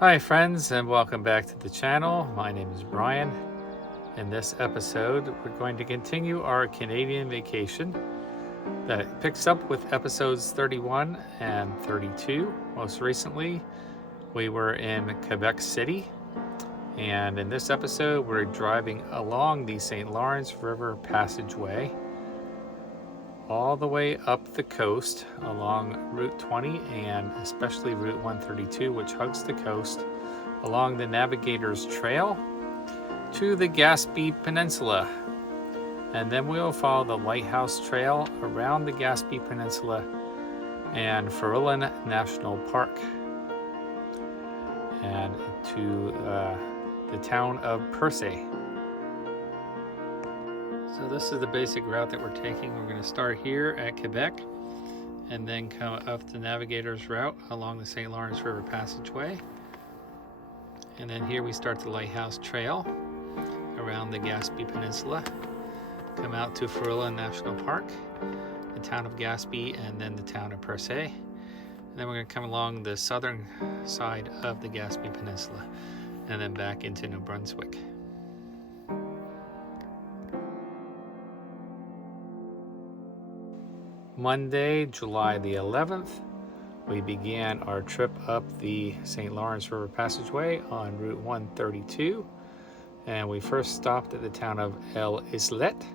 Hi friends, and welcome back to the channel. My name is Brian. In this episode, we're going to continue our Canadian vacation that picks up with episodes 31 and 32. Most recently, we were in Quebec City, and in this episode, we're driving along the St. Lawrence River passageway all the way up the coast along Route 20 and especially Route 132, which hugs the coast, along the Navigator's Trail to the Gaspe Peninsula. And then we'll follow the Lighthouse Trail around the Gaspe Peninsula and Forillon National Park and to the town of Perce. So this is the basic route that we're taking. We're going to start here at Quebec and then come up the Navigator's route along the St. Lawrence River passageway. And then here we start the Lighthouse Trail around the Gaspe Peninsula, come out to Forillon National Park, the town of Gaspe, and then the town of Perce. And then we're going to come along the southern side of the Gaspe Peninsula and then back into New Brunswick. Monday, July the 11th, we began our trip up the St. Lawrence River Passageway on Route 132, and we first stopped at the town of El Islet,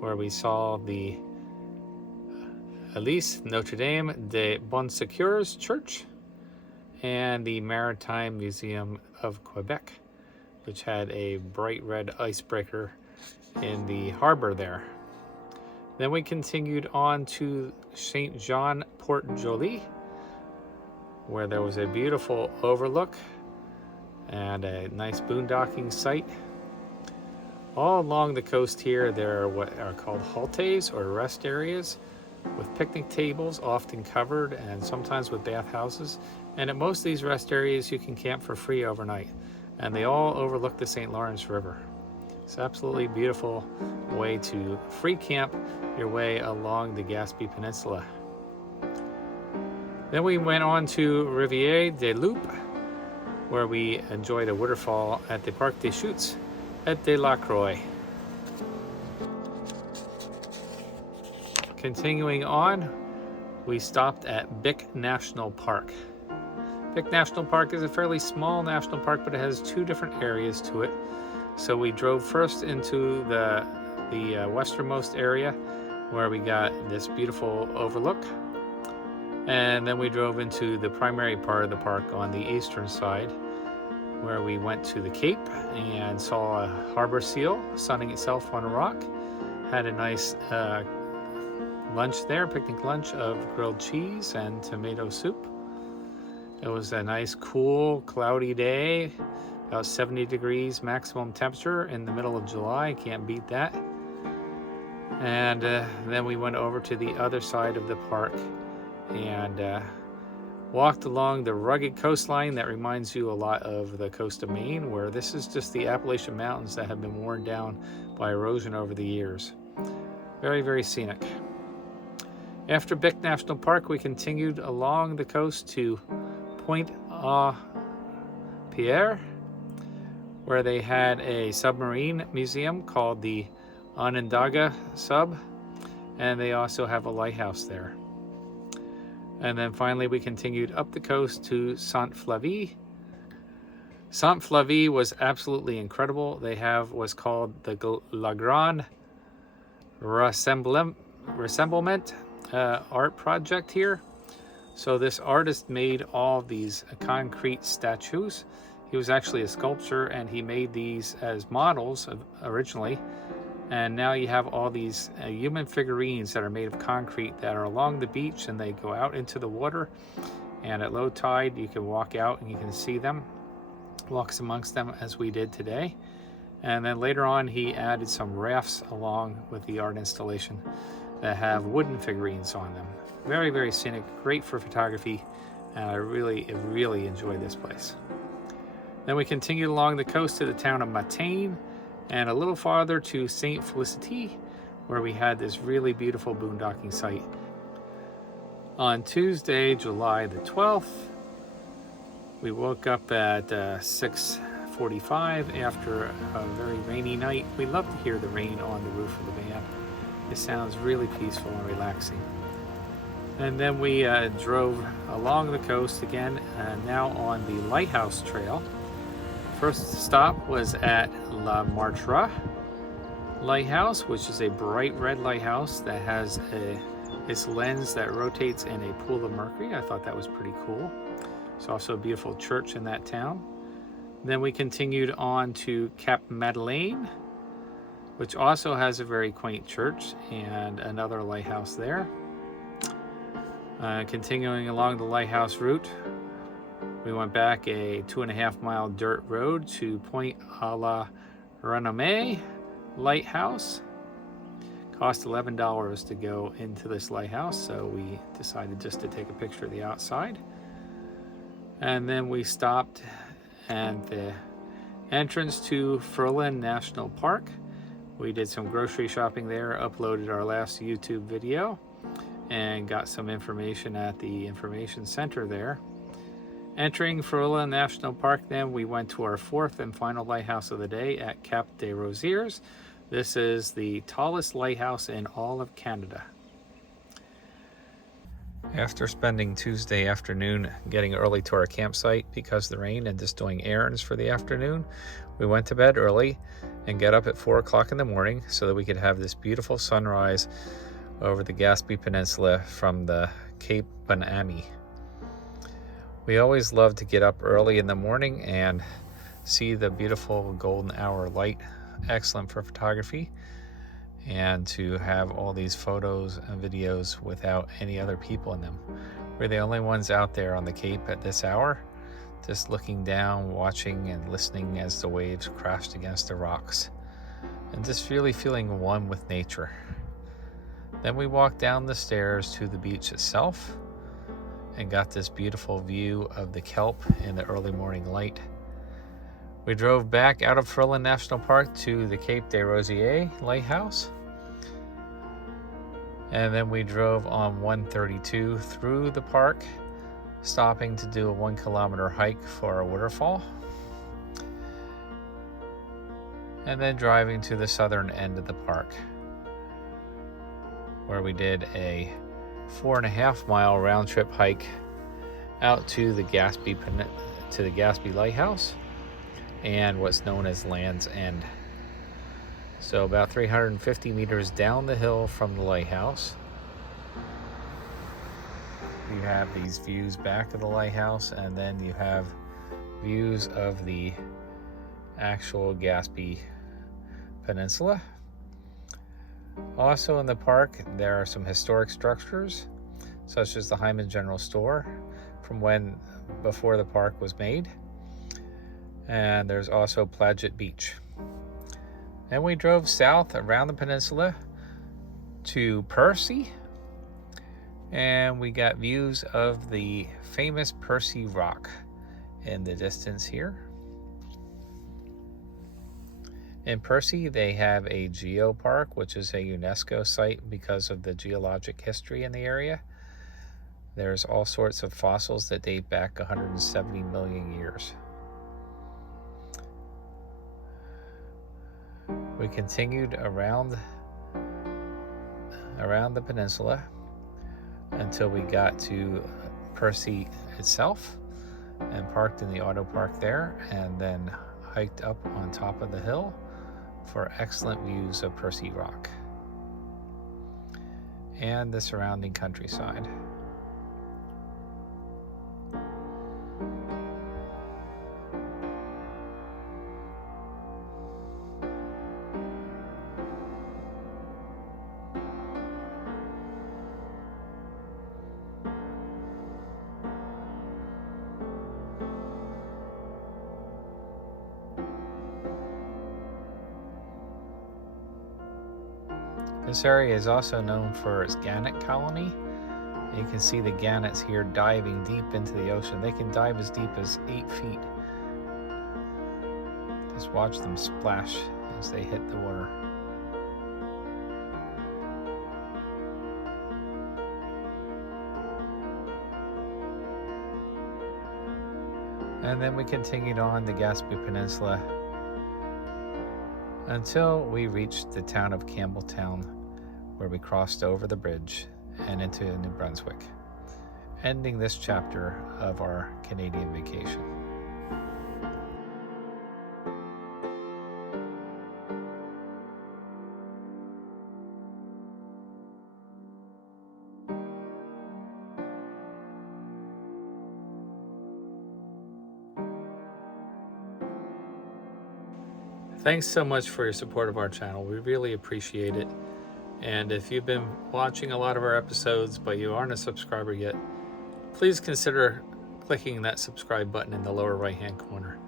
where we saw the Église Notre Dame des Bons Secours Church and the Maritime Museum of Quebec, which had a bright red icebreaker in the harbor there. Then we continued on to Saint Jean Port Joli, where there was a beautiful overlook and a nice boondocking site. All along the coast here, there are what are called haltes or rest areas with picnic tables, often covered and sometimes with bathhouses. And at most of these rest areas, you can camp for free overnight. And they all overlook the St. Lawrence River. It's absolutely beautiful way to free camp your way along the Gaspe Peninsula. Then we went on to Rivière des Loups, where we enjoyed a waterfall at the Parc des Chutes at De La Croix. Continuing on, we stopped at Bic National Park. Bic National Park is a fairly small national park, but it has two different areas to it. So we drove first into the westernmost area where we got this beautiful overlook. And then we drove into the primary part of the park on the eastern side, where we went to the Cape and saw a harbor seal sunning itself on a rock. Had a nice lunch there, picnic lunch of grilled cheese and tomato soup. It was a nice, cool, cloudy day. About 70 degrees maximum temperature in the middle of July. Can't beat that. And then we went over to the other side of the park and walked along the rugged coastline that reminds you a lot of the coast of Maine, where this is just the Appalachian Mountains that have been worn down by erosion over the years. Very, very scenic. After Bic National Park, we continued along the coast to Pointe-à-Pierre, where they had a submarine museum called the Onondaga Sub, and they also have a lighthouse there. And then finally we continued up the coast to Saint-Flavie. Saint-Flavie was absolutely incredible. They have what's called the La Grande Rassemblement art project here. So this artist made all these concrete statues. He was actually a sculptor, and he made these as models originally. And now you have all these human figurines that are made of concrete that are along the beach, and they go out into the water. And at low tide, you can walk out and you can see them, walks amongst them as we did today. And then later on, he added some rafts along with the art installation that have wooden figurines on them. Very, very scenic, great for photography. And I really enjoyed this place. Then we continued along the coast to the town of Matane and a little farther to Saint Félicité, where we had this really beautiful boondocking site. On Tuesday, July the 12th, We woke up at 6:45 after a very rainy night. We love to hear the rain on the roof of the van. It sounds really peaceful and relaxing. And then we drove along the coast again, now on the Lighthouse Trail. First stop was at La Martra Lighthouse, which is a bright red lighthouse that has its lens that rotates in a pool of mercury. I thought that was pretty cool. There's also a beautiful church in that town. Then we continued on to Cap Madeleine, which also has a very quaint church and another lighthouse there. Continuing along the lighthouse route, we went back a 2.5-mile dirt road to Point à la Renommée Lighthouse. Cost $11 to go into this lighthouse, so we decided just to take a picture of the outside. And then we stopped at the entrance to Forillon National Park. We did some grocery shopping there, uploaded our last YouTube video, and got some information at the information center there. Entering Forillon National Park, then we went to our fourth and final lighthouse of the day at Cap des Rosiers. This is the tallest lighthouse in all of Canada. After spending Tuesday afternoon getting early to our campsite because of the rain and just doing errands for the afternoon, we went to bed early and got up at 4 o'clock in the morning so that we could have this beautiful sunrise over the Gaspe Peninsula from the Cape Bonami. We always love to get up early in the morning and see the beautiful golden hour light. Excellent for photography, and to have all these photos and videos without any other people in them. We're the only ones out there on the Cape at this hour, just looking down, watching and listening as the waves crashed against the rocks, and just really feeling one with nature. Then we walked down the stairs to the beach itself and got this beautiful view of the kelp in the early morning light. We drove back out of Forillon National Park to the Cape des Rosiers Lighthouse. And then we drove on 132 through the park, stopping to do a 1-kilometer hike for a waterfall. And then driving to the southern end of the park, where we did a 4.5-mile round trip hike out to the Gaspe Lighthouse and what's known as Land's End. So about 350 meters down the hill from the lighthouse, you have these views back of the lighthouse, and then you have views of the actual Gaspe Peninsula. Also in the park, there are some historic structures, such as the Hyman General Store from before the park was made. And there's also Plaget Beach. And we drove south around the peninsula to Perce, and we got views of the famous Perce Rock in the distance here. In Perce, they have a geopark, which is a UNESCO site because of the geologic history in the area. There's all sorts of fossils that date back 170 million years. We continued around the peninsula until we got to Perce itself and parked in the auto park there, and then hiked up on top of the hill for excellent views of Perce Rock and the surrounding countryside. This area is also known for its gannet colony. You can see the gannets here diving deep into the ocean. They can dive as deep as 8 feet. Just watch them splash as they hit the water. And then we continued on the Gaspe Peninsula until we reached the town of Campbelltown, where we crossed over the bridge and into New Brunswick, ending this chapter of our Canadian vacation. Thanks so much for your support of our channel. We really appreciate it. And if you've been watching a lot of our episodes, but you aren't a subscriber yet, please consider clicking that subscribe button in the lower right-hand corner.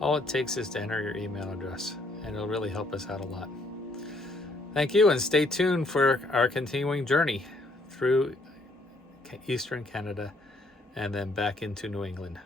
All it takes is to enter your email address, and it'll really help us out a lot. Thank you, and stay tuned for our continuing journey through Eastern Canada and then back into New England.